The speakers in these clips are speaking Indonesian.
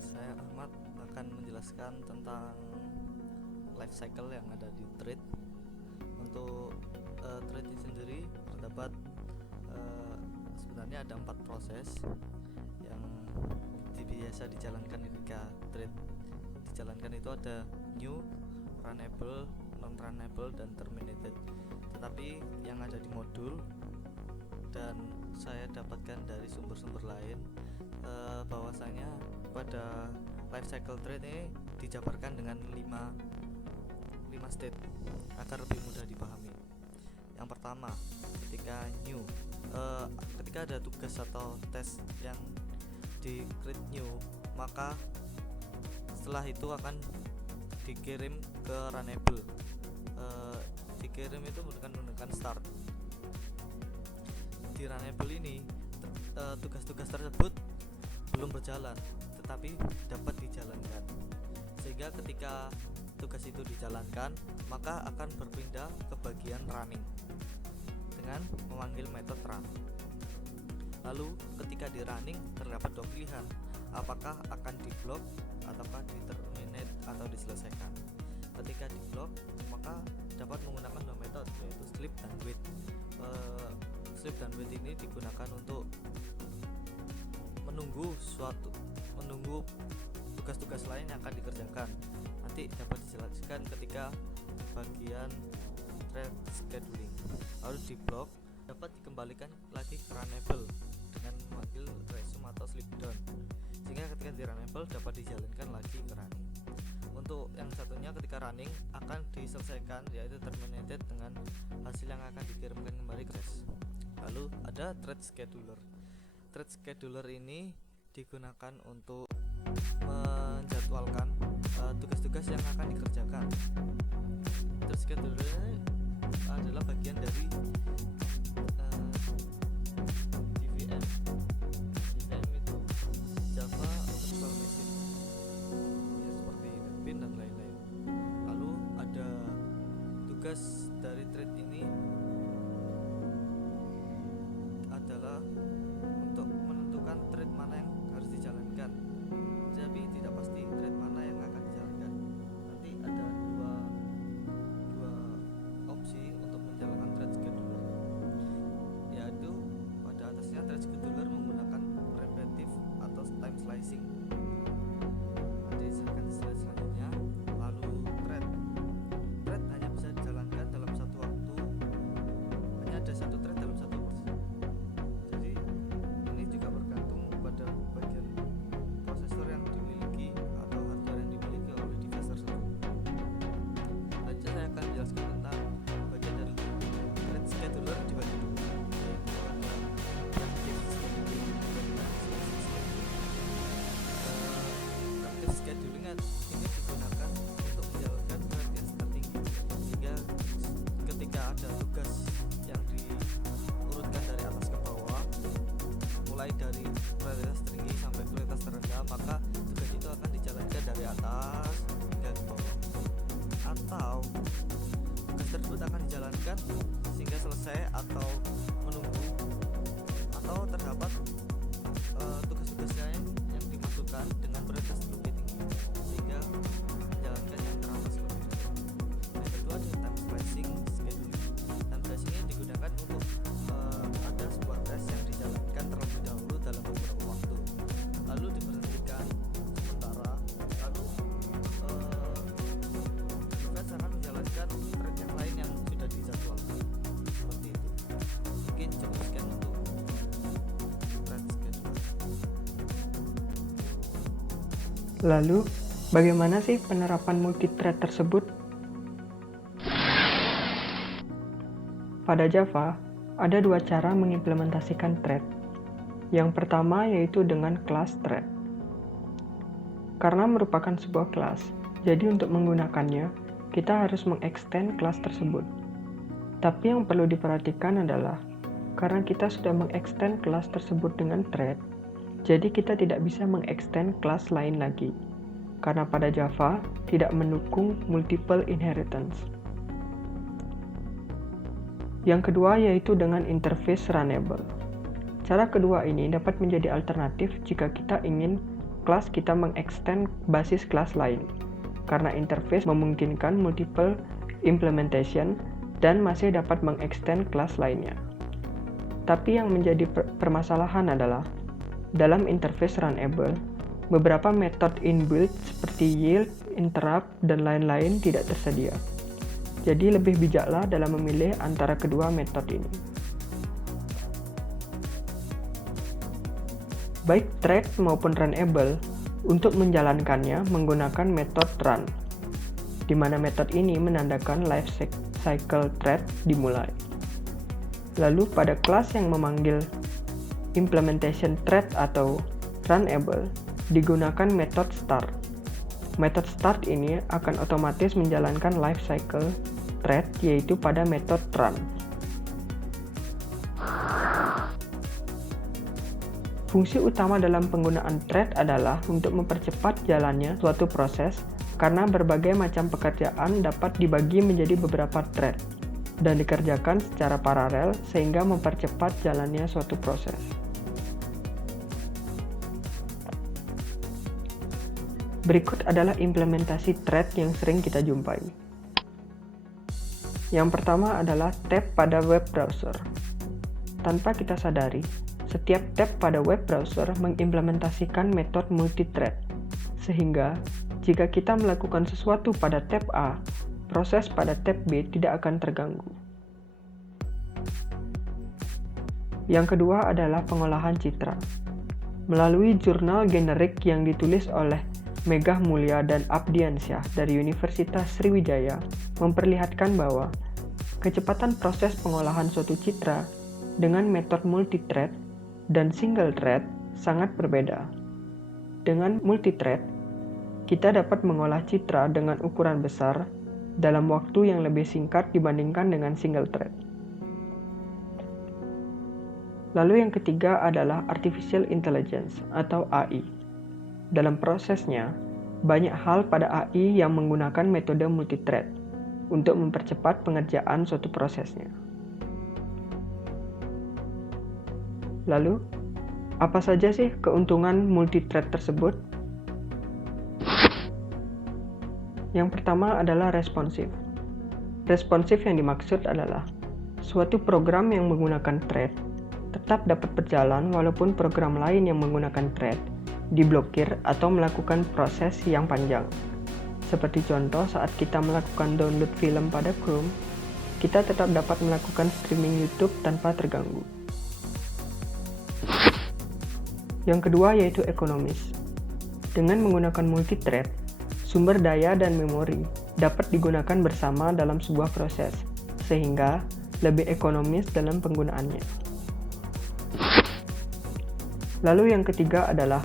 Saya Ahmad akan menjelaskan tentang life cycle yang ada di trade. Untuk trade ini sendiri terdapat sebenarnya ada 4 proses yang biasa dijalankan ketika trade dijalankan. Itu ada new, runnable, non-runnable, dan terminated. Tetapi yang ada di modul dan saya dapatkan dari sumber-sumber lain, bahwasanya pada life cycle trade ini dijabarkan dengan 5 state agar lebih mudah dipahami. Yang pertama, ketika new, ketika ada tugas atau tes yang di create new, maka setelah itu akan dikirim ke runnable. Dikirim itu menggunakan start. Di runnable ini tugas-tugas tersebut belum berjalan tetapi dapat dijalankan, sehingga ketika tugas itu dijalankan maka akan berpindah ke bagian running dengan memanggil metode run. Lalu ketika di running terdapat 2 pilihan, apakah akan di block ataukah di terminate atau diselesaikan. Ketika di block maka dapat menggunakan 2 metode, yaitu sleep dan wait. Sleep dan wait ini digunakan untuk menunggu tugas-tugas lain yang akan dikerjakan. Nanti dapat dijelaskan ketika bagian thread scheduling. Lalu di block dapat dikembalikan lagi ke runnable dengan memanggil resume atau sleep down, sehingga ketika di runnable dapat dijalankan lagi ke running. Untuk yang satunya ketika running akan diselesaikan, yaitu terminated dengan hasil yang akan dikirimkan kembali ke rest. Lalu ada thread scheduler. Thread scheduler ini digunakan untuk menjadwalkan tugas-tugas yang akan dikerjakan. Thread scheduler adalah bagian dari JVM. JVM itu Java Virtual Machine, ya, seperti NetBeans dan lain-lain. Lalu ada tugas dari thread ini adalah untuk menentukan thread mana yang harus dijalankan, tapi tidak pasti thread mana yang akan dijalankan. Nanti ada dua opsi untuk menjalankan thread scheduler, yaitu pada atasnya thread scheduler menggunakan preventive atau time slicing. Nanti silakan slide selanjutnya. Lalu thread hanya bisa dijalankan dalam satu waktu, hanya ada satu thread dalam satu proses. Jadi ini juga bergantung pada bagian prosesor yang dimiliki atau hardware yang dimiliki oleh device tersebut. Selanjutnya saya akan menjelaskan tentang bagian dari thread scheduler dibagi dua, yaitu ada preemptive scheduling dan dynamic scheduling. Preemptive scheduling ini digunakan untuk menjalankan prioritas tertinggi, sehingga ketika ada tugas yang diurutkan dari atas ke bawah, mulai dari prioritas tertinggi sampai prioritas terendah, maka tugas itu akan dijalankan dari atas hingga ke bawah. Atau tugas tersebut akan dijalankan sehingga selesai, atau menunggu, atau terdapat tugas-tugas lain yang dimasukkan dengan prioritas lebih tinggi sehingga menjalankan yang teratas lebih dulu. Yang kedua ada time slicing scheduling. Time slicing ini digunakan untuk ada sebuah tes yang dijalankan terlebih dahulu dalam beberapa waktu, lalu diberhentikan sementara, lalu device akan menjalankan thread yang lain yang sudah dijadwalkan. Seperti itu. Mungkin cukup sekian untuk thread scheduler. Lalu, bagaimana sih penerapan multithread tersebut? Pada Java, ada 2 cara mengimplementasikan thread. Yang pertama yaitu dengan kelas thread. Karena merupakan sebuah kelas, jadi untuk menggunakannya, kita harus mengextend kelas tersebut. Tapi yang perlu diperhatikan adalah, karena kita sudah mengextend kelas tersebut dengan thread, jadi kita tidak bisa mengextend kelas lain lagi, karena pada Java tidak mendukung multiple inheritance. Yang kedua yaitu dengan interface runnable. Cara kedua ini dapat menjadi alternatif jika kita ingin kelas kita mengextend basis kelas lain, karena interface memungkinkan multiple implementation dan masih dapat mengextend kelas lainnya. Tapi yang menjadi permasalahan adalah, dalam interface Runnable, beberapa metode inbuilt seperti yield, interrupt, dan lain-lain tidak tersedia. Jadi lebih bijaklah dalam memilih antara kedua metode ini. Baik thread maupun Runnable, untuk menjalankannya menggunakan metode run, di mana metode ini menandakan life cycle thread dimulai. Lalu pada kelas yang memanggil implementation thread atau Runnable, digunakan metode start. Metode start ini akan otomatis menjalankan life cycle thread, yaitu pada metode run. Fungsi utama dalam penggunaan thread adalah untuk mempercepat jalannya suatu proses, karena berbagai macam pekerjaan dapat dibagi menjadi beberapa thread dan dikerjakan secara paralel sehingga mempercepat jalannya suatu proses. Berikut adalah implementasi thread yang sering kita jumpai. Yang pertama adalah tab pada web browser. Tanpa kita sadari, setiap tab pada web browser mengimplementasikan metode multithread, sehingga jika kita melakukan sesuatu pada tab A, proses pada tab B tidak akan terganggu. Yang kedua adalah pengolahan citra. Melalui jurnal generik yang ditulis oleh Megah Mulia dan Abdiansyah dari Universitas Sriwijaya, memperlihatkan bahwa kecepatan proses pengolahan suatu citra dengan metode multithread dan single thread sangat berbeda. Dengan multithread, kita dapat mengolah citra dengan ukuran besar dalam waktu yang lebih singkat dibandingkan dengan single thread. Lalu yang ketiga adalah Artificial Intelligence atau AI. Dalam prosesnya, banyak hal pada AI yang menggunakan metode multithread untuk mempercepat pengerjaan suatu prosesnya. Lalu, apa saja sih keuntungan multithread tersebut? Yang pertama adalah responsif. Responsif yang dimaksud adalah suatu program yang menggunakan thread tetap dapat berjalan walaupun program lain yang menggunakan thread diblokir atau melakukan proses yang panjang. Seperti contoh saat kita melakukan download film pada Chrome, kita tetap dapat melakukan streaming YouTube tanpa terganggu. Yang kedua yaitu ekonomis. Dengan menggunakan multithread, sumber daya dan memori dapat digunakan bersama dalam sebuah proses, sehingga lebih ekonomis dalam penggunaannya. Lalu yang ketiga adalah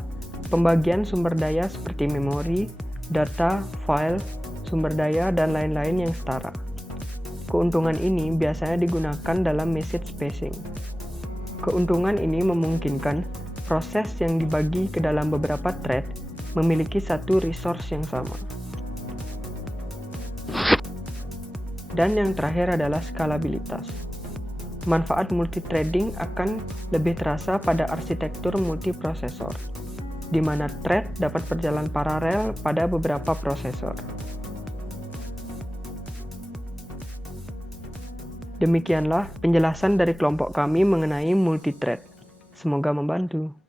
pembagian sumber daya seperti memori, data, file, sumber daya, dan lain-lain yang setara. Keuntungan ini biasanya digunakan dalam message spacing. Keuntungan ini memungkinkan proses yang dibagi ke dalam beberapa thread memiliki satu resource yang sama. Dan yang terakhir adalah skalabilitas. Manfaat multithreading akan lebih terasa pada arsitektur multiprosesor, di mana thread dapat berjalan paralel pada beberapa prosesor. Demikianlah penjelasan dari kelompok kami mengenai multithread. Semoga membantu.